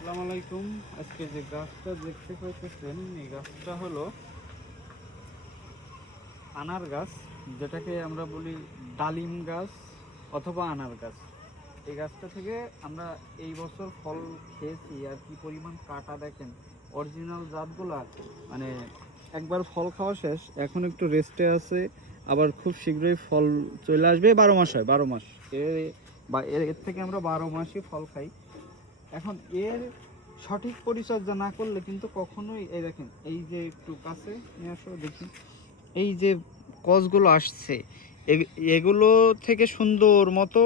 আসসালামু আলাইকুম। আজকে যে গাছটা দেখতে পাইতেছেন এই গাছটা হলো আনার গাছ, যেটাকে আমরা বলি ডালিম গাছ অথবা আনার গাছ। এই গাছটা থেকে আমরা এই বছর ফল খেয়েছি, আর কি পরিমাণ কাটা দেখেন। অরিজিনাল জাতগুলা মানে একবার ফল খাওয়া শেষ, এখন একটু রেস্টে আছে, আবার খুব শীঘ্রই ফল চলে আসবে। 12 মাস হয়, 12 মাস এর এর থেকে আমরা 12 মাসই ফল খাই। এখন এর সঠিক পরিচর্যা না করলে কিন্তু কখনোই, এই দেখেন, এই যে একটু কাছে নিয়ে আসো দেখি, এই যে কসগুলো আসছে, এগুলো থেকে সুন্দর মতো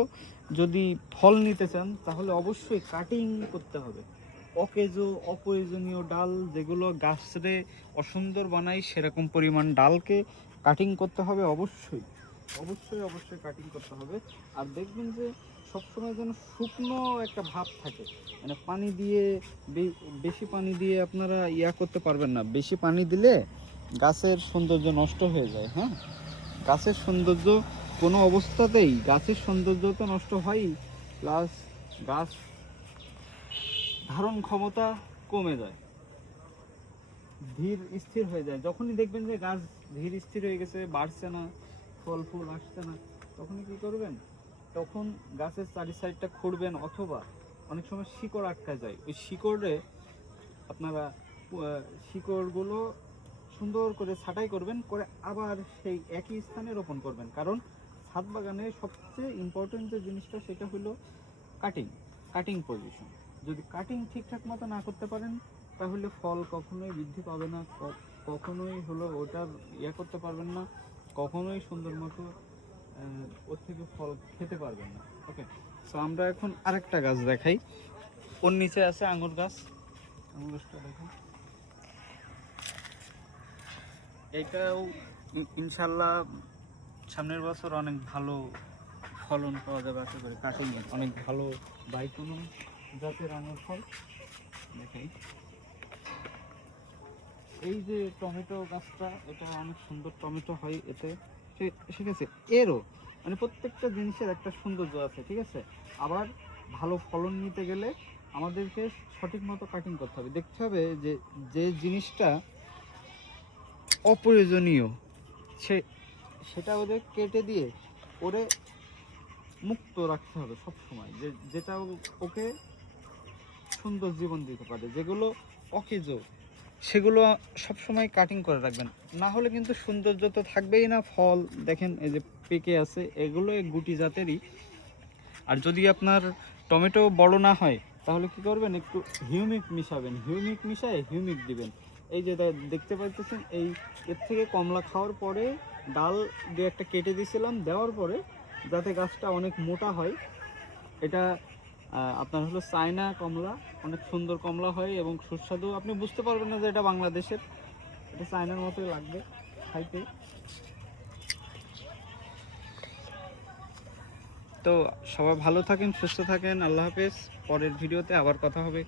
যদি ফল নিতে চান তাহলে অবশ্যই কাটিং করতে হবে। অকেজো অপ্রয়োজনীয় ডাল যেগুলো গাছরে অসুন্দর বানায় সেরকম পরিমাণ ডালকে কাটিং করতে হবে। অবশ্যই অবশ্যই অবশ্যই কাটিং করতে হবে। আর দেখবেন যে সবসময় যেন শুকনো একটা ভাব থাকে, মানে পানি দিয়ে বেশি পানি দিয়ে আপনারা করতে পারবেন না। বেশি পানি দিলে গাছের সৌন্দর্য নষ্ট হয়ে যায়। হ্যাঁ, গাছের সৌন্দর্য কোনো অবস্থাতেই, গাছের সৌন্দর্য তো নষ্ট হয়ই, প্লাস গাছ ধারণ ক্ষমতা কমে যায়, ধীর স্থির হয়ে যায়। যখনই দেখবেন যে গাছ ধীর স্থির হয়ে গেছে, বাড়ছে না, ফল ফুল আসছে না, তখনই কি করবেন? তখন গাছের চারি সাইডটা খুঁড়বেন, অথবা অনেক সময় শিকড় আটকা যায়, ওই শিকড়ে আপনারা শিকড়গুলো সুন্দর করে ছাঁটাই করবেন, করে আবার সেই একই স্থানে রোপণ করবেন। কারণ ছাদ বাগানে সবচেয়ে ইম্পর্টেন্ট যে জিনিসটা সেটা হলো কাটিং, কাটিং পজিশন। যদি কাটিং ঠিকঠাক মতো না করতে পারেন তাহলে ফল কখনোই বৃদ্ধি পাবে না, কখনোই হলো ওটার করতে পারবেন না, কখনোই সুন্দর মতো ওর থেকে ফল খেতে পারবেন না। ওকে, সো আমরা এখন আরেকটা গাছ দেখাই। ওর নিচে আছে আঙুর গাছ, আঙুর গাছটা দেখুন। এইটাও ইনশাল্লাহ সামনের বছর অনেক ভালো ফলন পাওয়া যাবে আশা করি। কাটিং অনেক ভালো বাইকোনো জাতের আঙুর ফল দেখাই। এই যে টমেটো গাছটা, এটা অনেক সুন্দর টমেটো হয় এতে, ঠিক আছে। এরও মানে প্রত্যেকটা জিনিসের একটা সৌন্দর্য আছে, ঠিক আছে। আবার ভালো ফলন নিতে গেলে আমাদেরকে সঠিক মতো কাটিং করতে হবে। দেখতে হবে যে যে জিনিসটা অপ্রয়োজনীয় সেটা ওদের কেটে দিয়ে ওরে মুক্ত রাখতে হবে সব সময়, যেটা ওকে সুন্দর জীবন দিতে পারে। যেগুলো অকেজ সেগুলো সবসময় কাটিং করে রাখবেন, না হলে কিন্তু সৌন্দর্য তো থাকবেই না। ফল দেখেন এই যে পেকে আছে, এগুলো গুটি জাতেরই। আর যদি আপনার টমেটো বড় না হয় তাহলে কি করবেন, একটু হিউমিক মিশাবেন, হিউমিক মিশায় হিউমিক দিবেন। এই যে দেখতে পাচ্ছেন, এই এর থেকে কমলা খাওয়ার পরে ডাল দিয়ে একটা কেটে দিয়েছিলাম, দেওয়ার পরে যাতে গাছটা অনেক মোটা হয়। এটা আপনার হলো চায়না কমলা, অনেক সুন্দর কমলা হয় এবং সুস্বাদু। আপনি বুঝতে পারবেন না যে এটা বাংলাদেশের, এটা চায়নার মতোই লাগবে খাইতে। তো সবাই ভালো থাকেন, সুস্থ থাকেন, আল্লাহ হাফেজ। পরের ভিডিওতে আবার কথা হবে।